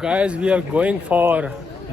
Guys, we are going for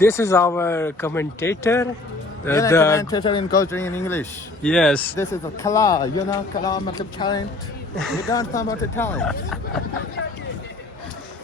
This is our commentator. Commentator in culture in English. Yes. This is a kala, you know, kala matlab talent. We don't talk about the talent.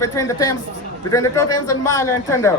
between the two teams and Mile and Thunder.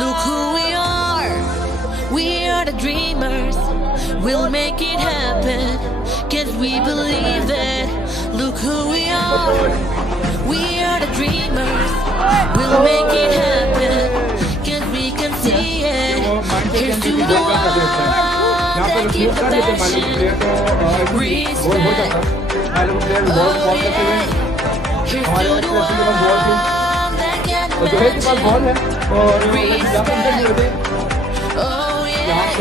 Look who we are the dreamers, we'll make it happen, 'cause we believe that Look who we are. We are the dreamers. We'll make it happen. 'Cause we can see it. Here's to the one that keep the passion. Respect. Oh yeah. Here's to the one that can imagine. Respect. Oh yeah.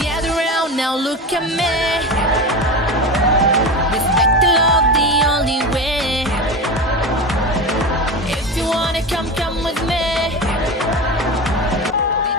Gather round now, look at me. Respect and love the only way. If you wanna come with me.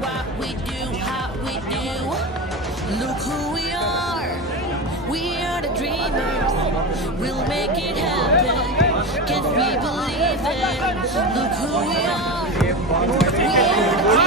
What we do, how we do. Look who we are. We are the dreamers. We'll make it happen. Can't we believe it? Look who we are. We are the dreamers.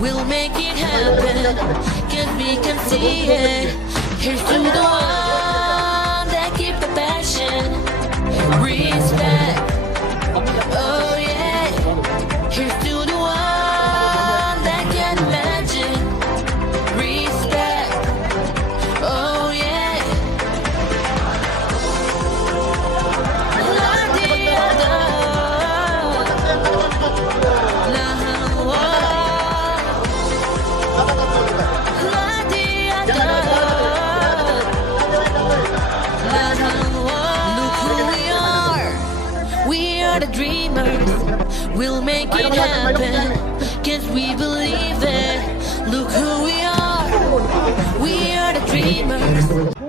We'll make it happen. Can't we can see it? Here's to the one that keep the passion. Respect. Oh yeah. Here's to the one that can imagine. Respect. Oh yeah. La dia da. La wa. La dia da. The dreamers, we'll make it happen. Can't we believe it? Look who we are. We are the dreamers.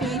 3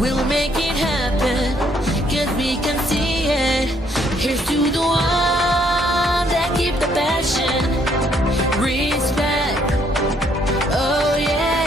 We'll make it happen. 'Cause we can see it. Here's to the one that keep the passion. Respect. Oh yeah.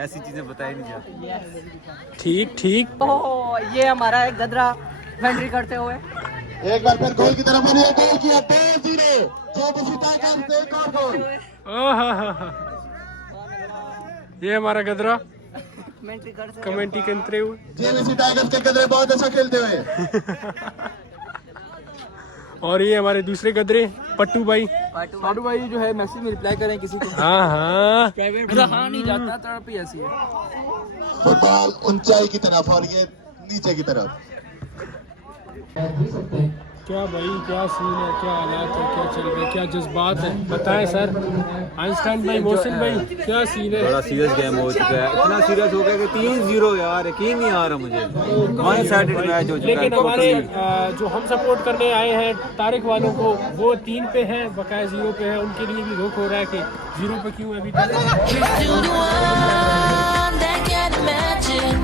ऐसी चीजें बताई नहीं जाती। ठीक ठीक ओह, ये हमारा एक गदरा एंट्री करते हुए। एक बार फिर गोल की तरफ बनिए, गोल किया 2-0 JBC टाइगर्स ने एक और गोल। ये हमारा गदरा एंट्री करते कमेंटी करते हुए JBC टाइगर्स के गदरे बहुत अच्छा खेलते हुए। और ये हमारे दूसरे गदरे पट्टू भाई। साडू भाई जो है मैसेज में रिप्लाई करें किसी को। हाँ हाँ रहा नहीं जाता, तड़प ही ऐसी है। फुटबॉल ऊंचाई की तरफ और ये नीचे की तरफ। क्या भाई, क्या सीन है, क्या हालात है, क्या चल रहा है, क्या जज्बात है, बताएं सर। आइंस्टाइन भाई, मोहसिन भाई, क्या सीन है? बड़ा सीरियस गेम हो चुका है, इतना सीरियस हो गया कि 3-0 यार, यकीन नहीं आ रहा मुझे। वन साइडेड मैच हो चुका है। लेकिन हमारे जो हम सपोर्ट करने आए हैं तारिक वालों को, वो 3 पे हैं, बकाया 0 पे है। उनके लिए भी दुख हो रहा है कि 0 पे क्यों है अभी तक। Here's to the one that can imagine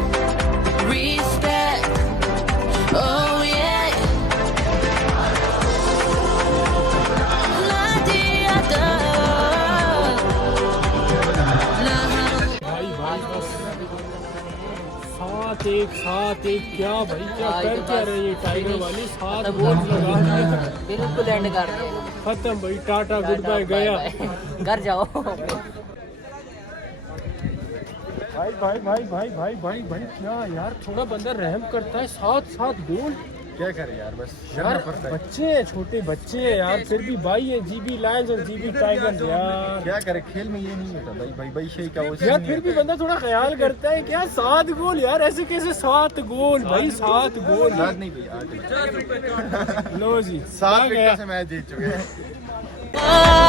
respect. Oh yeah. La dia da. भाई भाई बस 7-1 क्या भाई, क्या कर क्या रहे ये टाइगर वाली। 7 गोल लगा दिए, बिल्कुल एंड कर दो। खत्म भाई, टाटा गुड बाय गया। घर जाओ। भाई भाई भाई भाई भाई भाई भाई क्या यार, थोड़ा बंदा रहम करता है। 7 गोल क्या करे यार, बस यार, बच्चे हैं, छोटे बच्चे हैं यार, फिर भी भाई है GB लायंस और GB टाइगर्स यार। क्या करे, खेल में ये नहीं होता भाई शेख का वो यार फिर भी बंदा थोड़ा ख्याल करता है। क्या 7 गोल यार, ऐसे कैसे 7 गोल भाई, 7 गोल। नहीं भाई, लो जी 7 विकेट से मैच जीत चुके हैं। Oh.